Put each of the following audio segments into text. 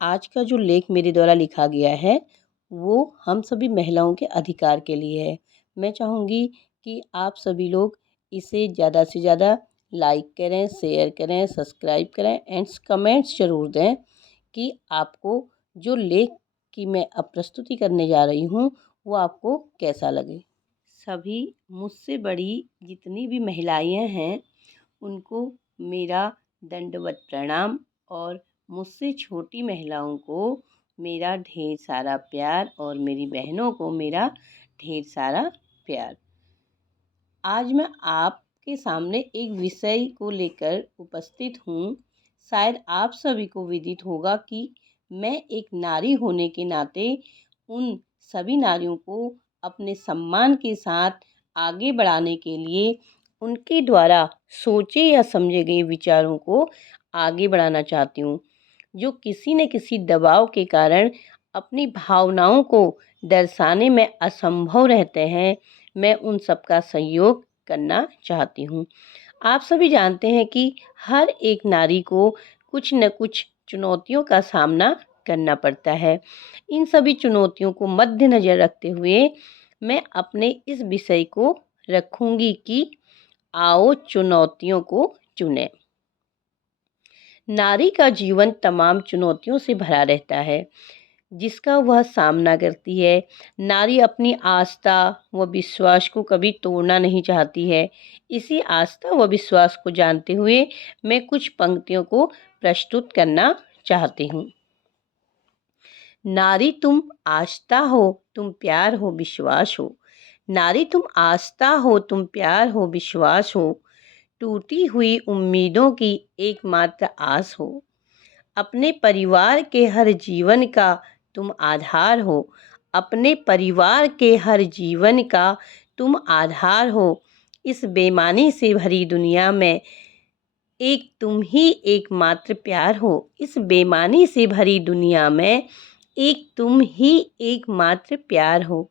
आज का जो लेख मेरे द्वारा लिखा गया है वो हम सभी महिलाओं के अधिकार के लिए है। मैं चाहूँगी कि आप सभी लोग इसे ज़्यादा से ज़्यादा लाइक करें, शेयर करें, सब्सक्राइब करें एंड कमेंट्स ज़रूर दें कि आपको जो लेख की मैं अब प्रस्तुति करने जा रही हूँ वो आपको कैसा लगे। सभी मुझसे बड़ी जितनी भी महिलाएं हैं उनको मेरा दंडवत प्रणाम और मुझसे छोटी महिलाओं को मेरा ढेर सारा प्यार और मेरी बहनों को मेरा ढेर सारा प्यार। आज मैं आपके सामने एक विषय को लेकर उपस्थित हूँ। शायद आप सभी को विदित होगा कि मैं एक नारी होने के नाते उन सभी नारियों को अपने सम्मान के साथ आगे बढ़ाने के लिए उनके द्वारा सोचे या समझे गए विचारों को आगे बढ़ाना चाहती हूँ, जो किसी न किसी दबाव के कारण अपनी भावनाओं को दर्शाने में असंभव रहते हैं। मैं उन सब का सहयोग करना चाहती हूँ। आप सभी जानते हैं कि हर एक नारी को कुछ न कुछ चुनौतियों का सामना करना पड़ता है। इन सभी चुनौतियों को मद्देनज़र रखते हुए मैं अपने इस विषय को रखूँगी कि आओ चुनौतियों को चुनें। नारी का जीवन तमाम चुनौतियों से भरा रहता है जिसका वह सामना करती है। नारी अपनी आस्था व विश्वास को कभी तोड़ना नहीं चाहती है। इसी आस्था व विश्वास को जानते हुए मैं कुछ पंक्तियों को प्रस्तुत करना चाहती हूँ। नारी तुम आस्था हो, तुम प्यार हो, विश्वास हो। नारी तुम आस्था हो, तुम प्यार हो, विश्वास हो। टूटी हुई उम्मीदों की एकमात्र आस हो। अपने परिवार के हर जीवन का तुम आधार हो। अपने परिवार के हर जीवन का तुम आधार हो। इस बेईमानी से भरी दुनिया में एक तुम ही एकमात्र प्यार हो। इस बेईमानी से भरी दुनिया में एक तुम ही एकमात्र प्यार हो।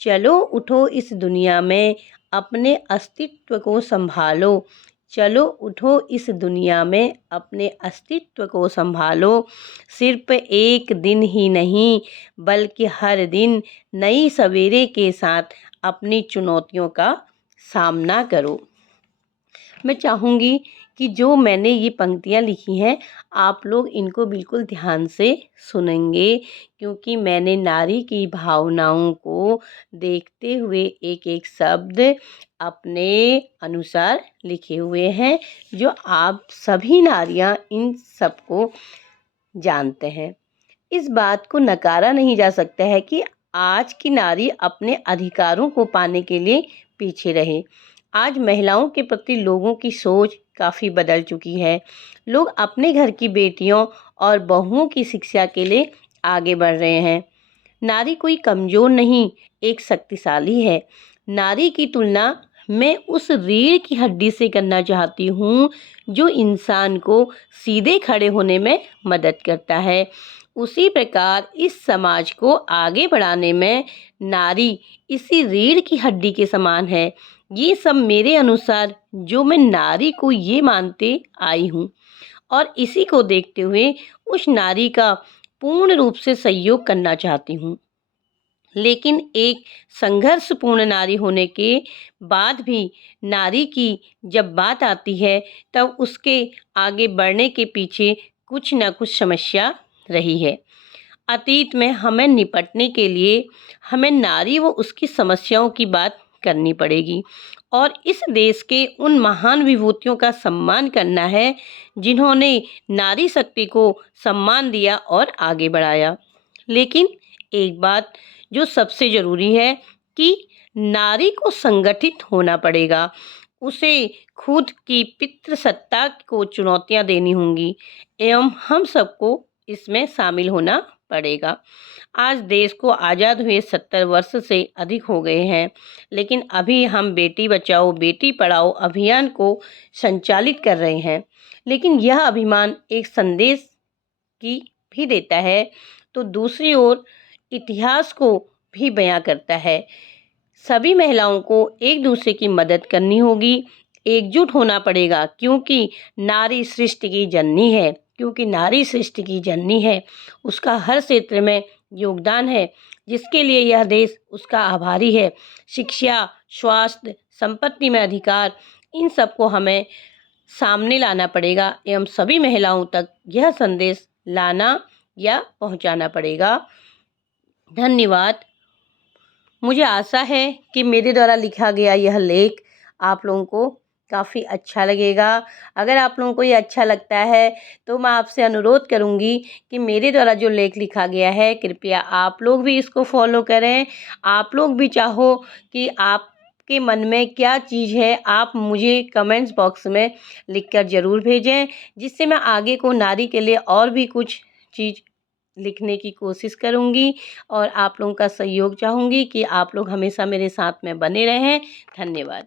चलो उठो इस दुनिया में अपने अस्तित्व को संभालो। चलो उठो इस दुनिया में अपने अस्तित्व को संभालो। सिर्फ एक दिन ही नहीं बल्कि हर दिन नई सवेरे के साथ अपनी चुनौतियों का सामना करो। मैं चाहूँगी कि जो मैंने ये पंक्तियाँ लिखी हैं आप लोग इनको बिल्कुल ध्यान से सुनेंगे, क्योंकि मैंने नारी की भावनाओं को देखते हुए एक एक शब्द अपने अनुसार लिखे हुए हैं, जो आप सभी नारियां इन सबको जानते हैं। इस बात को नकारा नहीं जा सकता है कि आज की नारी अपने अधिकारों को पाने के लिए पीछे रहे। आज महिलाओं के प्रति लोगों की सोच काफ़ी बदल चुकी है। लोग अपने घर की बेटियों और बहुओं की शिक्षा के लिए आगे बढ़ रहे हैं। नारी कोई कमज़ोर नहीं, एक शक्तिशाली है। नारी की तुलना मैं उस रीढ़ की हड्डी से करना चाहती हूँ जो इंसान को सीधे खड़े होने में मदद करता है। उसी प्रकार इस समाज को आगे बढ़ाने में नारी इसी रीढ़ की हड्डी के समान है। ये सब मेरे अनुसार जो मैं नारी को ये मानते आई हूँ और इसी को देखते हुए उस नारी का पूर्ण रूप से सहयोग करना चाहती हूँ। लेकिन एक संघर्षपूर्ण नारी होने के बाद भी नारी की जब बात आती है तब उसके आगे बढ़ने के पीछे कुछ न कुछ समस्या रही है। अतीत में हमें निपटने के लिए हमें नारी व उसकी समस्याओं की बात करनी पड़ेगी और इस देश के उन महान विभूतियों का सम्मान करना है जिन्होंने नारी शक्ति को सम्मान दिया और आगे बढ़ाया। लेकिन एक बात जो सबसे ज़रूरी है कि नारी को संगठित होना पड़ेगा। उसे खुद की पितृसत्ता को चुनौतियां देनी होंगी एवं हम सबको इसमें शामिल होना पड़ेगा। आज देश को आज़ाद हुए 70 वर्ष से अधिक हो गए हैं, लेकिन अभी हम बेटी बचाओ बेटी पढ़ाओ अभियान को संचालित कर रहे हैं। लेकिन यह अभियान एक संदेश की भी देता है तो दूसरी ओर इतिहास को भी बयां करता है। सभी महिलाओं को एक दूसरे की मदद करनी होगी, एकजुट होना पड़ेगा, क्योंकि नारी सृष्टि की जननी है। क्योंकि नारी सृष्टि की जननी है, उसका हर क्षेत्र में योगदान है, जिसके लिए यह देश उसका आभारी है। शिक्षा, स्वास्थ्य, संपत्ति में अधिकार, इन सबको हमें सामने लाना पड़ेगा एवं सभी महिलाओं तक यह संदेश लाना या पहुंचाना पड़ेगा। धन्यवाद। मुझे आशा है कि मेरे द्वारा लिखा गया यह लेख आप लोगों को काफ़ी अच्छा लगेगा। अगर आप लोगों को ये अच्छा लगता है तो मैं आपसे अनुरोध करूंगी कि मेरे द्वारा जो लेख लिखा गया है कृपया आप लोग भी इसको फॉलो करें। आप लोग भी चाहो कि आपके मन में क्या चीज़ है आप मुझे कमेंट्स बॉक्स में लिखकर ज़रूर भेजें, जिससे मैं आगे को नारी के लिए और भी कुछ चीज़ लिखने की कोशिश करूंगी और आप लोगों का सहयोग चाहूँगी कि आप लोग हमेशा मेरे साथ में बने रहें। धन्यवाद।